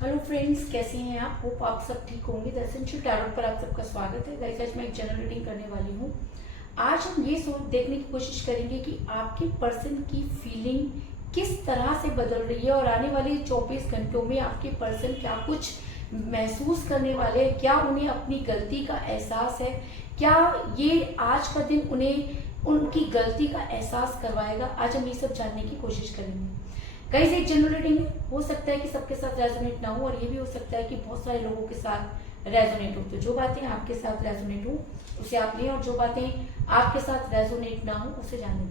Hello friends, कैसे हैं आप? होप आप सब ठीक होंगे। द एसेंशियल टैरोट पर आप सबका स्वागत है। गाइस, आज मैं एक जनरल रीडिंग करने वाली हूँ। आज हम ये देखने की कोशिश करेंगे कि आपके पर्सन की फीलिंग किस तरह से बदल रही है और आने वाले 24 घंटों में आपके पर्सन क्या कुछ महसूस करने वाले हैं, क्या उन्हें अपनी गलती का एहसास है, क्या ये आज का दिन उन्हें उनकी गलती का एहसास करवाएगा। आज हम ये सब जानने की कोशिश करेंगे। कई से एक जनरल रीडिंग है, हो सकता है कि सबके साथ रेजोनेट ना हो और ये भी हो सकता है कि बहुत सारे लोगों के साथ रेजोनेट हो। तो जो बातें आपके साथ रेजोनेट हो उसे आप लें और जो बातें आपके साथ रेजोनेट ना हो उसे जाने दें।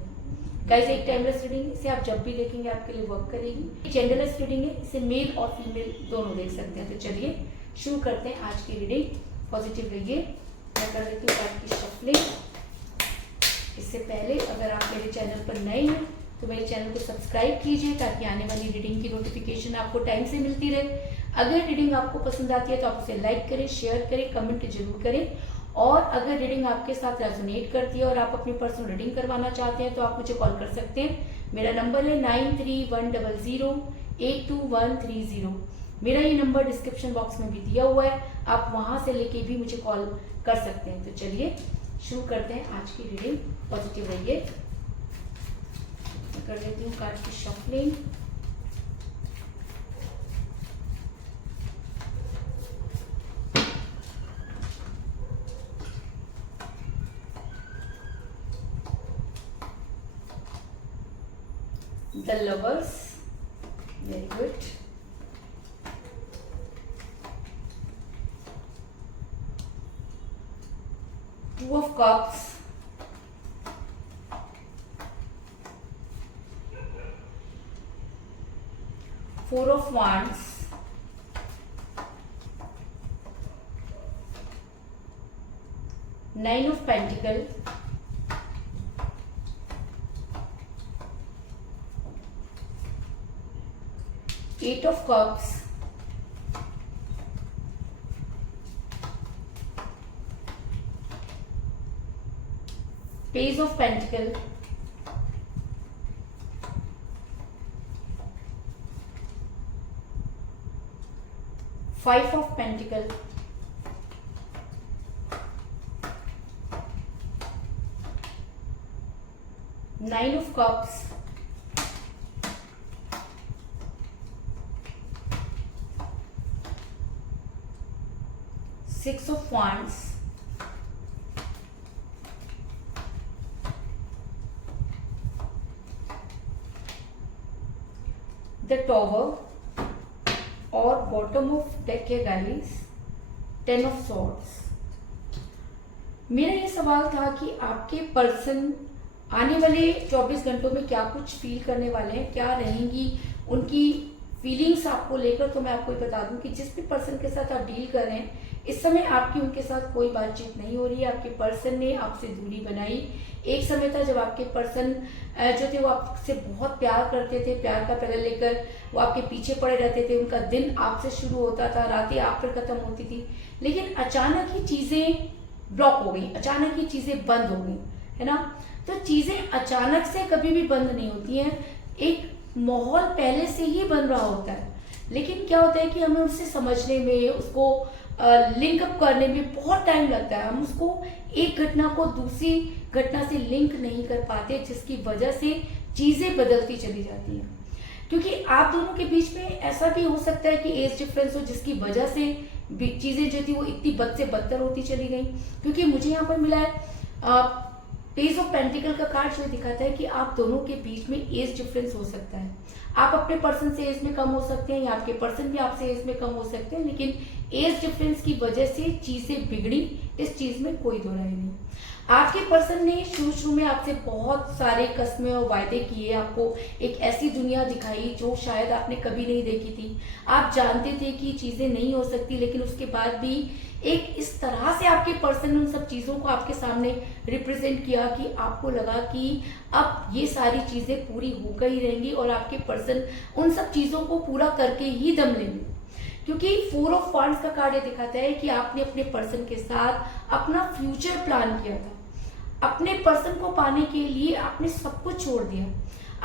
गाइस, एक टाइमलेस रीडिंग है, इसे आप जब भी देखेंगे आपके लिए वर्क करेगी। जेंडरलेस रीडिंग है, इसे मेल और फीमेल दोनों देख सकते हैं। तो चलिए शुरू करते हैं आज की रीडिंग। पॉजिटिव रहिए। मैं कर देती हूँ कार्ड की शफलिंग। इससे पहले अगर आप मेरे चैनल पर नए हैं तो मेरे चैनल को सब्सक्राइब कीजिए ताकि आने वाली रीडिंग की नोटिफिकेशन आपको टाइम से मिलती रहे। अगर रीडिंग आपको पसंद आती है तो आप उसे लाइक करें, शेयर करें, कमेंट जरूर करें। और अगर रीडिंग आपके साथ रेजोनेट करती है और आप अपनी पर्सनल रीडिंग करवाना चाहते हैं तो आप मुझे कॉल कर सकते हैं। मेरा नंबर है 9310082130। मेरा ये नंबर डिस्क्रिप्शन बॉक्स में भी दिया हुआ है, आप वहां से लेके भी मुझे कॉल कर सकते हैं। तो चलिए शुरू करते हैं आज की रीडिंग। पॉजिटिव रहिए। कर देती हूँ कार्ड की shuffling. The lovers, very good. Two of cups, Four of Wands, Nine of Pentacles, Eight of Cups, Page of Pentacles, Five of Pentacles, Nine of Cups, Six of Wands, the Tower और bottom of deck है guys 10 of swords. मेरा ये सवाल था कि आपके person आने वाले 24 घंटों में क्या कुछ फील करने वाले हैं, क्या रहेंगी उनकी फीलिंग्स आपको लेकर। तो मैं आपको ये बता दूं कि जिस भी पर्सन के साथ आप डील कर रहे हैं इस समय आपकी उनके साथ कोई बातचीत नहीं हो रही है। आपके पर्सन ने आपसे दूरी बनाई। एक समय था जब आपके पर्सन जो थे वो आपसे बहुत प्यार करते थे, प्यार का पहले लेकर वो आपके पीछे पड़े रहते थे। उनका दिन आपसे शुरू होता था, रातें आप पर खत्म होती थी। लेकिन अचानक ही चीजें ब्लॉक हो गई, अचानक ही चीजें बंद हो गई, है ना। तो चीजें अचानक से कभी भी बंद नहीं होती हैं। एक माहौल पहले से ही बन रहा होता है, लेकिन क्या होता है कि हमें उससे समझने में, उसको लिंकअप करने में बहुत टाइम लगता है। हम उसको एक घटना को दूसरी घटना से लिंक नहीं कर पाते, जिसकी वजह से चीजें बदलती चली जाती हैं। क्योंकि आप दोनों के बीच में ऐसा भी हो सकता है कि एज डिफरेंस हो, जिसकी वजह से चीजें जो थी वो इतनी बद से बदतर होती चली गई। क्योंकि मुझे यहाँ पर मिला है पेज ऑफ पेंटिकल का कार्ड जो दिखाता है कि आप दोनों के बीच में एज डिफरेंस हो सकता है। आप अपने पर्सन से एज में कम हो सकते हैं या आपके पर्सन भी आपसे एज में कम हो सकते हैं, लेकिन एज डिफरेंस की वजह से चीजें बिगड़ी, इस चीज में कोई दो राय नहीं। आपके पर्सन ने शुरू में आपसे बहुत सारे कस्में और वायदे किए, आपको एक ऐसी दुनिया दिखाई जो शायद आपने कभी नहीं देखी थी। आप जानते थे कि चीजें नहीं हो सकती, लेकिन उसके बाद भी एक इस तरह से आपके पर्सन ने उन सब चीजों को आपके सामने रिप्रेजेंट किया कि आपको लगा कि अब ये सारी चीजें पूरी होकर ही रहेंगी और आपके पर्सन उन सब चीजों को पूरा करके ही दम लेंगे। क्योंकि 4 ऑफ वांड्स का कार्ड ये दिखाता है कि आपने अपने पर्सन के साथ अपना फ्यूचर प्लान किया था। अपने पर्सन को पाने के लिए आपने सब कुछ छोड़ दिया।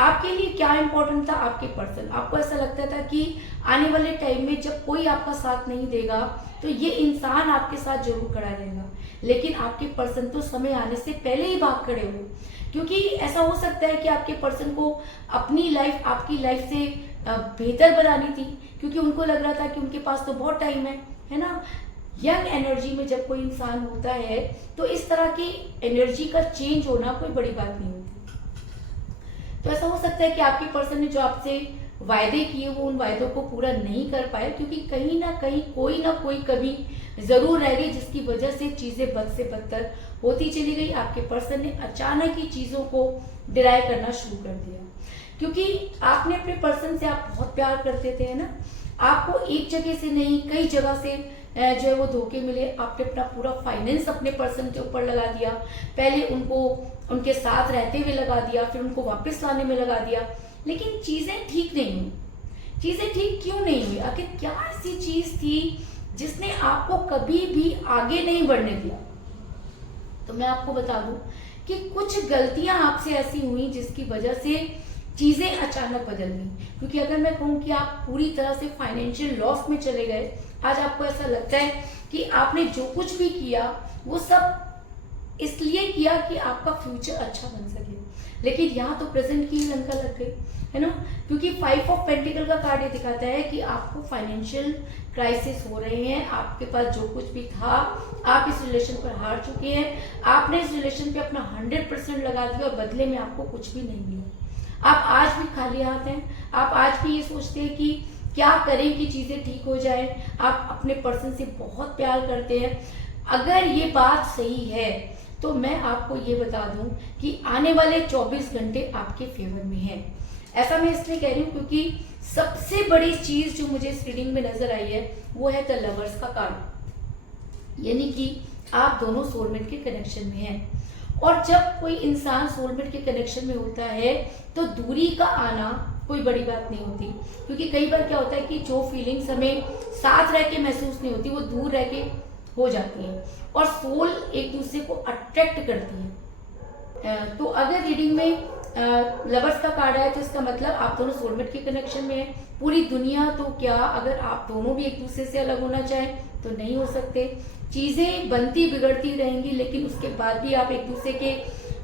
आपके लिए क्या इंपॉर्टेंट था? आपके पर्सन। आपको ऐसा लगता था कि आने वाले टाइम में जब कोई आपका साथ नहीं देगा तो ये इंसान आपके साथ जरूर खड़ा रहेगा, लेकिन आपके पर्सन तो समय आने से पहले ही भाग खड़े हो। क्योंकि ऐसा हो सकता है कि आपके पर्सन को अपनी लाइफ आपकी लाइफ से बेहतर बनानी थी, क्योंकि उनको लग रहा था कि उनके पास तो बहुत टाइम है ना। यंग एनर्जी में जब कोई इंसान होता है तो इस तरह की एनर्जी का चेंज होना कोई बड़ी बात नहीं होती। तो ऐसा हो सकता है कि आपके पर्सन ने जो आपसे वायदे किए वो उन वायदों को पूरा नहीं कर पाए, क्योंकि कहीं ना कोई कभी जरूर रह गई जिसकी वजह से चीजें बद से बदतर होती चली गई। आपके पर्सन ने अचानक ही चीजों को डिराई करना शुरू कर दिया, क्योंकि आपने अपने पर्सन से आप बहुत प्यार करते थे, है ना। आपको एक जगह से नहीं कई जगह से जो है वो धोखे मिले। आपने अपना पूरा फाइनेंस अपने पर्सन के ऊपर लगा दिया, पहले उनको उनके साथ रहते हुए लगा दिया, फिर उनको वापस लाने में लगा दिया, लेकिन चीजें ठीक नहीं हुई। चीजें ठीक क्यों नहीं हुई? आखिर क्या ऐसी चीज थी जिसने आपको कभी भी आगे नहीं बढ़ने दिया? तो मैं आपको बता दूं कि कुछ गलतियां आपसे ऐसी हुई जिसकी वजह से चीजें अचानक बदल गई। क्योंकि अगर मैं कहूं कि आप पूरी तरह से फाइनेंशियल लॉस में चले गए, आज आपको ऐसा लगता है कि आपने जो कुछ भी किया वो सब इसलिए किया कि आपका फ्यूचर अच्छा बन सके, लेकिन यहाँ तो प्रेजेंट की लंका लग गई, है ना। क्योंकि 5 ऑफ पेंटिकल का कार्ड ये दिखाता है कि आपको फाइनेंशियल क्राइसिस हो रहे हैं। आपके पास जो कुछ भी था आप इस रिलेशन पर हार चुके हैं। आपने इस रिलेशन पे अपना 100% लगा दिया और बदले में आपको कुछ भी नहीं मिला। आप आज भी खाली हाथ हैं। आप आज भी ये सोचते हैं कि क्या करें कि चीजें ठीक हो जाए। आप अपने पर्सन से बहुत प्यार करते हैं। अगर ये बात सही है तो मैं आपको ये बता दूं कि आने वाले 24 घंटे आपके फेवर में हैं। ऐसा मैं इसलिए कह रही हूँ क्योंकि सबसे बड़ी चीज जो मुझे इस रीडिंग में नजर आई है वो है द लवर्स का कार्ड, यानी कि आप दोनों सोलमेट के कनेक्शन में हैं। और जब कोई इंसान सोलमेट के कनेक्शन में होता है तो दूरी का आना कोई बड़ी बात नहीं होती, क्योंकि कई बार क्या होता है कि जो फीलिंग्स हमें साथ रह के महसूस नहीं होती वो दूर रह के हो जाती है, और सोल एक दूसरे को अट्रैक्ट करती है। तो अगर रीडिंग में लवर्स का कार्ड है तो इसका मतलब आप दोनों सोलमेट के कनेक्शन में हैं। पूरी दुनिया तो क्या, अगर आप दोनों भी एक दूसरे से अलग होना चाहें तो नहीं हो सकते। चीजें बनती बिगड़ती रहेंगी, लेकिन उसके बाद भी आप एक दूसरे के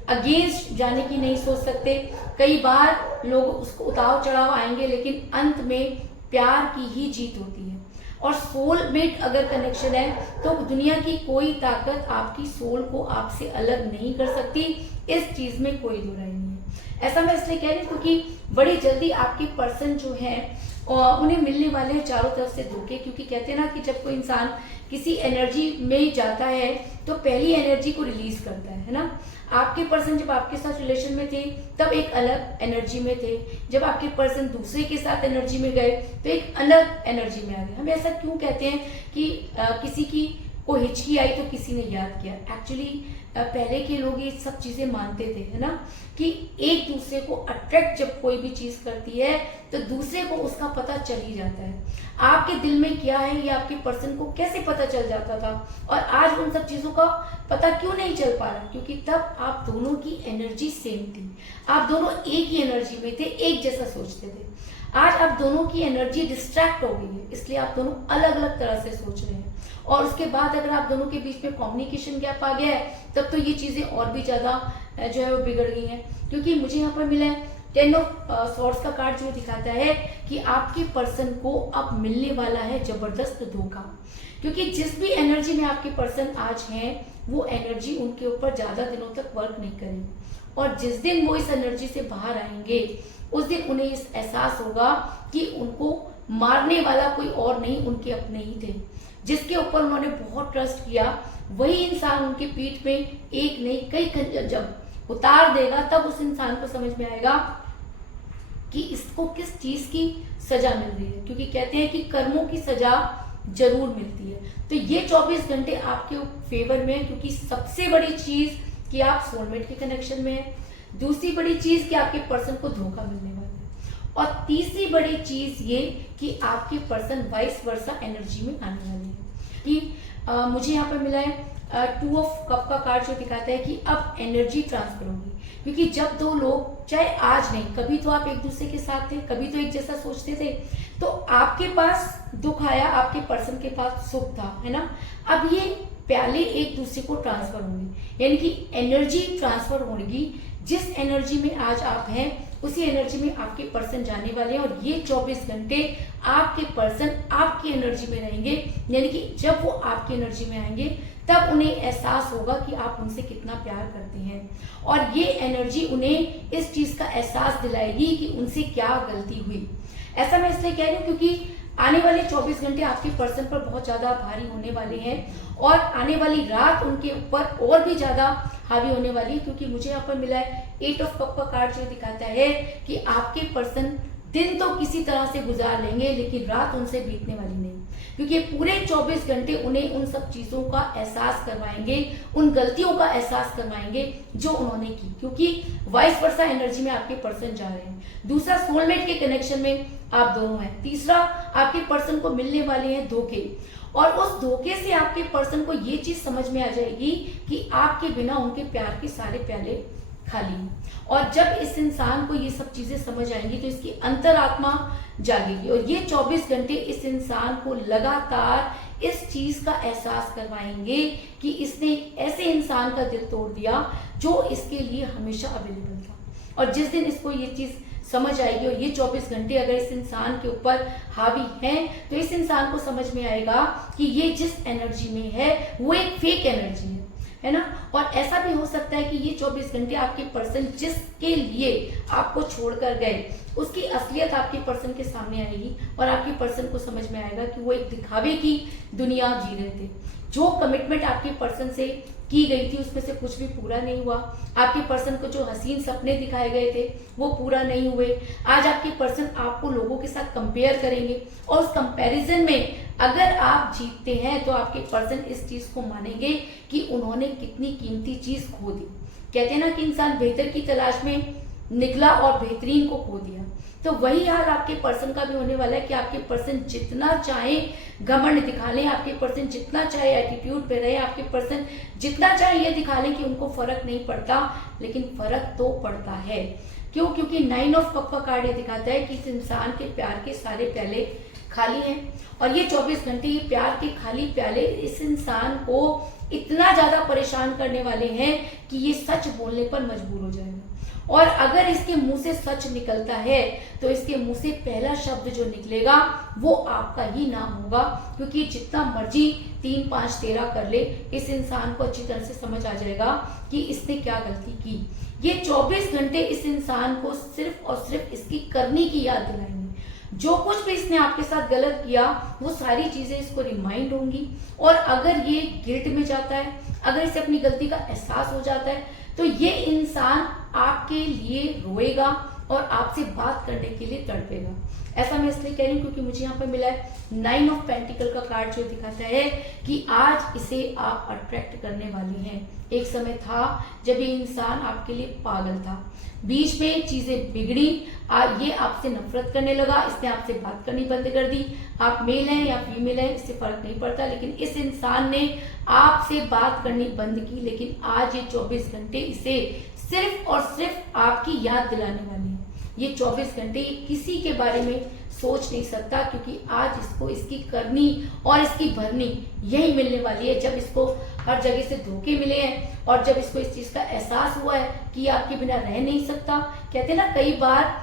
अगेंस्ट जाने की नहीं सोच सकते। कई बार लोग उसको उतार चढ़ाव आएंगे, लेकिन अंत में प्यार की ही जीत होती है। और सोलमेट अगर कनेक्शन है तो दुनिया की कोई ताकत आपकी सोल को आपसे अलग नहीं कर सकती। इस चीज में कोई दो राय नहीं है। ऐसा मैं इसलिए कह रही हूँ क्योंकि बड़ी जल्दी आपके पर्सन जो है उन्हें मिलने वाले हैं चारों तरफ से धोखे। क्योंकि कहते हैं ना कि जब कोई इंसान किसी एनर्जी में जाता है तो पहली एनर्जी को रिलीज करता है ना। आपके पर्सन जब आपके साथ रिलेशन में थे तब एक अलग एनर्जी में थे, जब आपके पर्सन दूसरे के साथ एनर्जी में गए तो एक अलग एनर्जी में आ गए। हम ऐसा क्यों कहते हैं कि किसी की को हिचकी आई तो किसी ने याद किया? एक्चुअली पहले के लोग ये सब चीजें मानते थे, है ना, कि एक दूसरे को अट्रैक्ट जब कोई भी चीज करती है तो दूसरे को उसका पता चल ही जाता है। आपके दिल में क्या है ये आपके पर्सन को कैसे पता चल जाता था, और आज उन सब चीजों का पता क्यों नहीं चल पा रहा? क्योंकि तब आप दोनों की एनर्जी सेम थी। आप दोनों एक ही एनर्जी में थे, एक जैसा सोचते थे। आज आप दोनों की एनर्जी डिस्ट्रैक्ट हो गई है, इसलिए आप दोनों अलग अलग तरह से सोच रहे हैं। और उसके बाद अगर आप दोनों के बीच में कम्युनिकेशन गैप आ गया है तब तो ये चीजें और भी ज्यादा जो है वो बिगड़ गई हैं। क्योंकि मुझे यहाँ पर मिला है 10 ऑफ सॉर्ड्स का कार्ड, जो दिखाता है कि आपके पर्सन को अब मिलने वाला है जबरदस्त धोखा। क्योंकि जिस भी एनर्जी में आपके पर्सन आज हैं वो एनर्जी उनके ऊपर ज्यादा दिनों तक वर्क नहीं करेगी, और जिस दिन वो इस एनर्जी से बाहर आएंगे उस दिन उन्हें इस एहसास होगा कि उनको मारने वाला कोई और नहीं, उनके अपने ही थे। जिसके ऊपर उन्होंने बहुत ट्रस्ट किया वही इंसान उनकी पीठ में एक नहीं कई खंजर जब उतार देगा तब उस इंसान को समझ में आएगा कि इसको किस चीज की सजा मिल रही है। क्योंकि कहते हैं कि कर्मों की सजा जरूर मिलती है। तो ये 24 घंटे आपके फेवर में है, क्योंकि सबसे बड़ी चीज कि आप सोलमेट के कनेक्शन में है, दूसरी बड़ी चीज कि आपके पर्सन को धोखा मिलने वाला है, और तीसरी बड़ी चीज ये कि आपके पर्सन वाइस वर्सा एनर्जी में आने वाली है। कि मुझे यहाँ पर मिला है टू ऑफ कप का कार्ड जो दिखाता है कि अब एनर्जी ट्रांसफर होगी, क्योंकि जब दो लोग, चाहे आज नहीं, कभी तो आप एक दूसरे के साथ थे, कभी तो एक जैसा सोचते थे, तो आपके पास दुख आया, आपके पर्सन के पास सुख था, है ना। अब ये प्याले एक दूसरे को ट्रांसफर होंगे, यानी कि एनर्जी ट्रांसफर होगी। जिस एनर्जी में आज आप हैं उसी एनर्जी में आपके पर्सन जाने वाले हैं, और ये 24 घंटे आपके पर्सन आपकी एनर्जी में रहेंगे, यानी कि जब वो आपकी एनर्जी में आएंगे तब उन्हें एहसास होगा कि आप उनसे कितना प्यार करते हैं, और ये एनर्जी उन्हें इस चीज का एहसास दिलाएगी कि उनसे क्या गलती हुई। ऐसा मैं इसलिए कह रही हूँ क्योंकि आने वाले 24 घंटे आपके पर्सन पर बहुत ज्यादा भारी होने वाले हैं, और आने वाली रात उनके ऊपर और भी ज्यादा हावी होने वाली है, क्योंकि मुझे यहाँ पर मिला है 8 ऑफ कप का कार्ड जो दिखाता है कि आपके पर्सन दिन तो किसी तरह से गुजार लेंगे, लेकिन रात उनसे बीतने वाली नहीं, क्योंकि पूरे 24 घंटे उन्हें उन सब चीजों का एहसास करवाएंगे, उन गलतियों का एहसास करवाएंगे जो उन्होंने की, क्योंकि वाइस वर्सा एनर्जी में आपके पर्सन जा रहे हैं। दूसरा, सोलमेट के कनेक्शन में आप दोनों हैं। तीसरा, आपके पर्सन को मिलने वाले हैं धोखे, और उस धोखे से आपके पर्सन को ये चीज समझ में आ जाएगी कि आपके बिना उनके प्यार के सारे प्याले खाली हैं। और जब इस इंसान को ये सब चीजें समझ आएंगी तो इसकी अंतरात्मा जागेगी, और ये 24 घंटे इस इंसान को लगातार इस चीज का एहसास करवाएंगे कि इसने ऐसे इंसान का दिल तोड़ दिया जो इसके लिए हमेशा अवेलेबल था। और जिस दिन इसको ये चीज समझ आएगी और ये 24 घंटे अगर इस इंसान के ऊपर हावी हैं, तो इस इंसान को समझ में आएगा कि ये जिस एनर्जी में है वो एक फेक एनर्जी है ना। और ऐसा भी हो सकता है कि ये 24 घंटे आपके पर्सन जिसके लिए आपको छोड़कर गए उसकी असलियत आपके पर्सन के सामने आएगी, और आपके पर्सन को समझ में आएगा कि वो एक दिखावे की दुनिया जी रहे थे। जो कमिटमेंट आपके पर्सन से की गई थी उसमें से कुछ भी पूरा नहीं हुआ। आपके पर्सन को जो हसीन सपने दिखाए गए थे वो पूरा नहीं हुए। आज आपके पर्सन आपको लोगों के साथ कंपेयर करेंगे, और उस कंपैरिजन में अगर आप जीतते हैं तो आपके पर्सन इस चीज को मानेंगे कि उन्होंने कितनी कीमती चीज खो दी। कहते हैं ना कि इंसान बेहतर की तलाश में निकला और बेहतरीन को खो दिया, तो वही हाल आपके पर्सन का भी होने वाला है कि आपके पर्सन जितना चाहे घमंड दिखा लें, आपके पर्सन जितना चाहे एटीट्यूड पे रहे, आपके पर्सन जितना चाहे ये दिखा लें कि उनको फर्क नहीं पड़ता, लेकिन फर्क तो पड़ता है। क्यों? क्योंकि 9 ऑफ कप का कार्ड ये दिखाता है कि इस इंसान के प्यार के सारे प्याले खाली हैं, और ये 24 घंटे ये प्यार के खाली प्याले इस इंसान को इतना ज्यादा परेशान करने वाले हैं कि ये सच बोलने पर मजबूर हो जाएगा। और अगर इसके मुंह से सच निकलता है तो इसके मुंह से पहला शब्द जो निकलेगा वो आपका ही नाम होगा, क्योंकि जितना मर्जी 3, 5, 13 कर ले, इस इंसान को अच्छी तरह से समझ आ जाएगा कि इसने क्या गलती की। ये 24 घंटे इस इंसान को सिर्फ और सिर्फ इसकी करनी की याद दिलाएंगे। जो कुछ भी इसने आपके साथ गलत किया वो सारी चीजें इसको रिमाइंड होंगी, और अगर ये गिल्ट में जाता है, अगर इसे अपनी गलती का एहसास हो जाता है, तो ये इंसान आपके लिए रोएगा और आपसे बात करने के लिए तड़पेगा। ऐसा मैं इसलिए कह रही हूँ क्योंकि मुझे यहाँ पर मिला है 9 ऑफ पेंटिकल का कार्ड जो दिखाता है कि आज इसे आप अट्रैक्ट करने वाली हैं। एक समय था जब ये इंसान आपके लिए पागल था, बीच में चीजें बिगड़ी, ये आपसे नफरत करने लगा, इसने आपसे बात करनी बंद कर दी। आप मेल हैं या फीमेल हैं इससे फर्क नहीं पड़ता, लेकिन इस इंसान ने आपसे बात करनी बंद की। लेकिन आज ये 24 घंटे इसे सिर्फ और सिर्फ आपकी याद दिलाने वाली है। ये 24 घंटे किसी के बारे में सोच नहीं सकता, क्योंकि आज इसको इसकी करनी और इसकी भरनी यही मिलने वाली है। जब इसको हर जगह से धोखे मिले हैं और जब इसको इस चीज का एहसास हुआ है कि ये आपके बिना रह नहीं सकता। कहते हैं ना, कई बार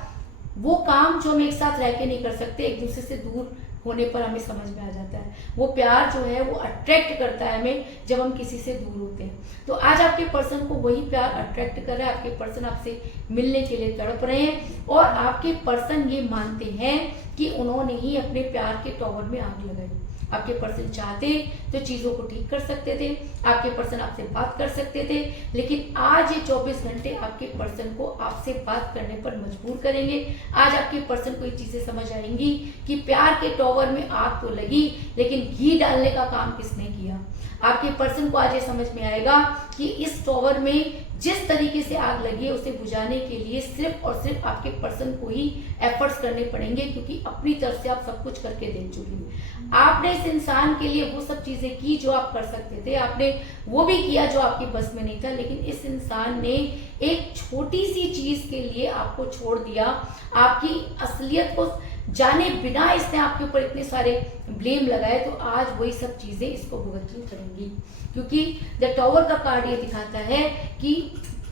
वो काम जो हम एक साथ रह के नहीं कर सकते, एक दूसरे से दूर होने पर हमें समझ में आ जाता है। वो प्यार जो है वो अट्रैक्ट करता है हमें जब हम किसी से दूर होते हैं। तो आज आपके पर्सन को वही प्यार अट्रैक्ट कर रहा है। आपके पर्सन आपसे मिलने के लिए तड़प रहे हैं, और आपके पर्सन ये मानते हैं कि उन्होंने ही अपने प्यार के टॉवर में आग लगाई। आपके पर्सन चाहते तो चीजों को ठीक कर सकते थे, आपके पर्सन आपसे बात कर सकते थे, लेकिन आज ये 24 घंटे आपके पर्सन को आपसे बात करने पर मजबूर करेंगे। आज आपके पर्सन को ये चीजें समझ आएंगी कि प्यार के टॉवर में आग तो लगी, लेकिन घी डालने का काम किसने किया। आपके पर्सन को आज ये समझ में आएगा कि इस टॉवर में जिस तरीके से आग लगी है उसे बुझाने के लिए सिर्फ और सिर्फ आपके पर्सन को ही एफर्ट्स करने पड़ेंगे, क्योंकि अपनी तरफ से आप सब कुछ करके देख चुके हैं। आपने इस इस इंसान के लिए वो सब चीजें की जो आप कर सकते थे, आपने वो भी किया जो आपकी बस में नहीं था, लेकिन इस इंसान ने एक छोटी सी चीज के लिए आपको छोड़ दिया। आपकी असलियत को जाने बिना इसने आपके ऊपर इतने सारे ब्लेम लगाए, तो आज वही सब चीजें इसको भुगतनी पड़ेंगी, क्योंकि द टावर का कार्ड ये दिखाता है कि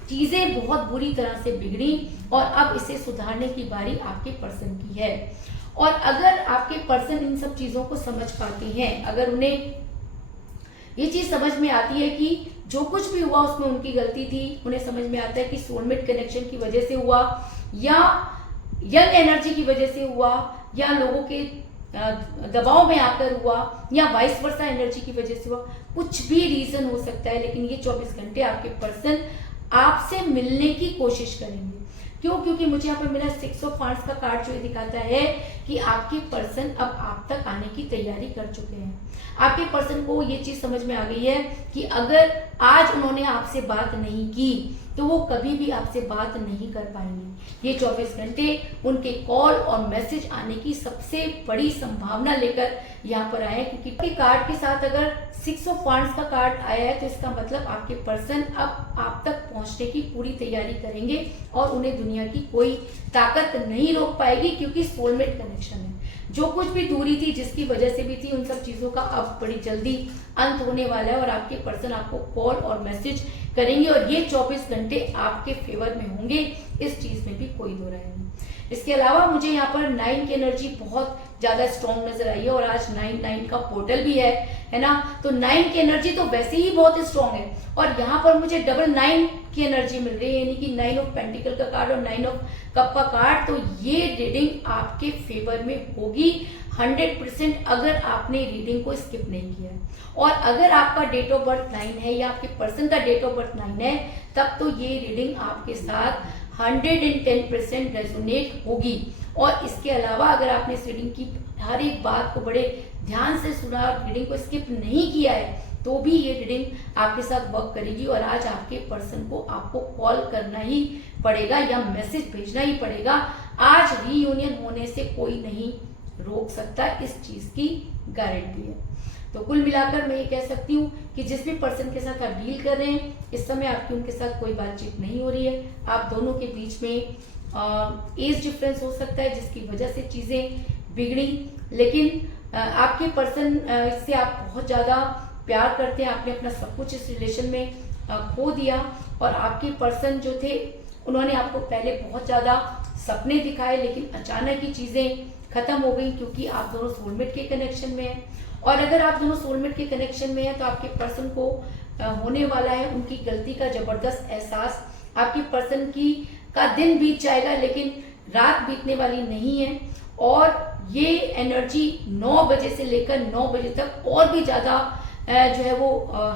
चीजें बहुत बुरी तरह से बिगड़ी और अब इसे सुधारने की बारी आपके पर्सन की है। और अगर आपके पर्सन इन सब चीजों को समझ पाते हैं, अगर उन्हें ये चीज समझ में आती है कि जो कुछ भी हुआ उसमें उनकी गलती थी, उन्हें समझ में आता है कि सोलमेट कनेक्शन की वजह से हुआ या यंग एनर्जी की वजह से हुआ या लोगों के दबाव में आकर हुआ या वाइस वर्सा एनर्जी की वजह से हुआ, कुछ भी रीजन हो सकता है, लेकिन ये 24 घंटे आपके पर्सन आपसे मिलने की कोशिश करेंगे। क्यों? क्योंकि मुझे यहाँ पर मेरा 6 ऑफ वांड्स का कार्ड जो ये दिखाता है कि आपके पर्सन अब आप तक आने की तैयारी कर चुके हैं। आपके पर्सन को ये चीज समझ में आ गई है कि अगर आज उन्होंने आपसे बात नहीं की तो वो कभी भी आपसे बात नहीं कर पाएंगे। ये 24 घंटे उनके कॉल और मैसेज आने की सबसे बड़ी संभावना लेकर यहाँ पर आए, क्योंकि कार्ड के साथ अगर 6 ऑफ वांड्स का कार्ड आया है तो इसका मतलब आपके पर्सन अब आप तक पहुंचने की पूरी तैयारी करेंगे और उन्हें दुनिया की कोई ताकत नहीं रोक पाएगी, क्योंकि सोलमेट कनेक्शन है। जो कुछ भी दूरी थी, जिसकी वजह से भी थी, उन सब चीजों का अब बड़ी जल्दी अंत होने वाला है और आपके पर्सन आपको कॉल और मैसेज करेंगे और ये 24 घंटे आपके फेवर में होंगे, इस चीज में भी कोई दो राय नहीं। इसके अलावा मुझे यहाँ पर 9 की एनर्जी बहुत ज्यादा स्ट्रॉन्ग नजर आई है और आज 9 का पोर्टल भी है ना, तो 9 की एनर्जी तो वैसे ही बहुत स्ट्रॉन्ग है और यहाँ पर मुझे डबल 9 की एनर्जी मिल रही है, यानी कि 9 ऑफ पेंटिकल का कार्ड और 9 ऑफ कप का कार्ड। तो ये रीडिंग आपके फेवर में होगी 100% अगर आपने रीडिंग को स्किप नहीं किया है। और अगर आपका डेट ऑफ बर्थ 9 है या आपके पर्सन का डेट ऑफ बर्थ 9 है, तब तो ये रीडिंग आपके साथ 110% रेजोनेट होगी। और इसके अलावा अगर आपने इस रीडिंग की हर एक बात को बड़े ध्यान से सुना और रीडिंग को स्किप नहीं किया है, तो भी ये रीडिंग आपके साथ वर्क करेगी और आज आपके पर्सन को आपको कॉल करना ही पड़ेगा या मैसेज भेजना ही पड़ेगा। आज रीयूनियन होने से कोई नहीं रोक सकता, इस चीज की गारंटी है। तो कुल मिलाकर मैं ये कह सकती हूँ कि जिस भी पर्सन के साथ आप डील कर रहे हैं, इस समय आपकी उनके साथ कोई बातचीत नहीं हो रही है। आप दोनों के बीच में एज डिफरेंस हो सकता है जिसकी वजह से चीजें बिगड़ी, लेकिन आपके पर्सन से आप बहुत ज्यादा प्यार करते हैं, आपने अपना सब कुछ इस रिलेशन में खो दिया और आपके पर्सन जो थे उन्होंने आपको पहले बहुत ज्यादा सपने दिखाए, लेकिन अचानक ही चीजें खत्म हो गई क्योंकि आप दोनों सोलमेट के कनेक्शन में हैं। और अगर आप दोनों सोलमेट के कनेक्शन में हैं तो आपके पर्सन को होने वाला है उनकी गलती का जबरदस्त एहसास। आपके पर्सन की का दिन बीत जाएगा लेकिन रात बीतने वाली नहीं है और ये एनर्जी 9 बजे से लेकर 9 बजे तक और भी ज्यादा जो है वो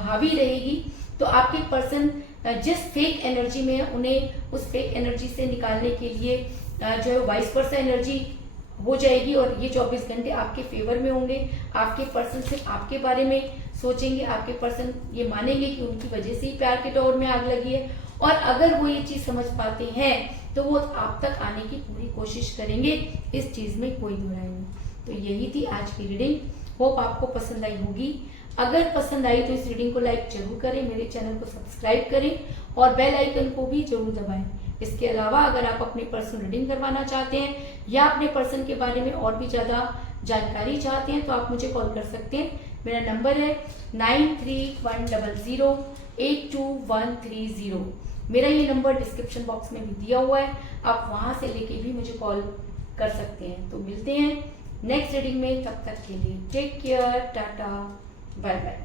हावी रहेगी। तो आपके पर्सन जिस फेक एनर्जी में है उन्हें उस फेक एनर्जी से निकालने के लिए जो है वाइस वर्सा एनर्जी हो जाएगी और ये 24 घंटे आपके फेवर में होंगे। आपके पर्सन सिर्फ आपके बारे में सोचेंगे, आपके पर्सन ये मानेंगे कि उनकी वजह से ही प्यार के टॉवर में आग लगी है और अगर वो ये चीज समझ पाते हैं तो वो आप तक आने की पूरी कोशिश करेंगे, इस चीज में कोई दो राय नहीं। तो यही थी आज की रीडिंग, होप आपको पसंद आई होगी। अगर पसंद आई तो इस रीडिंग को लाइक जरूर करें, मेरे चैनल को सब्सक्राइब करें और बेल आइकन को भी जरूर दबाएं। इसके अलावा अगर आप अपने पर्सन रीडिंग करवाना चाहते हैं या अपने पर्सन के बारे में और भी ज्यादा जानकारी चाहते हैं तो आप मुझे कॉल कर सकते हैं। मेरा नंबर है 9310082130। मेरा ये नंबर डिस्क्रिप्शन बॉक्स में भी दिया हुआ है, आप वहां से लेके भी मुझे कॉल कर सकते हैं। तो मिलते हैं नेक्स्ट रीडिंग में, तब तक के लिए take care, tata, bye bye.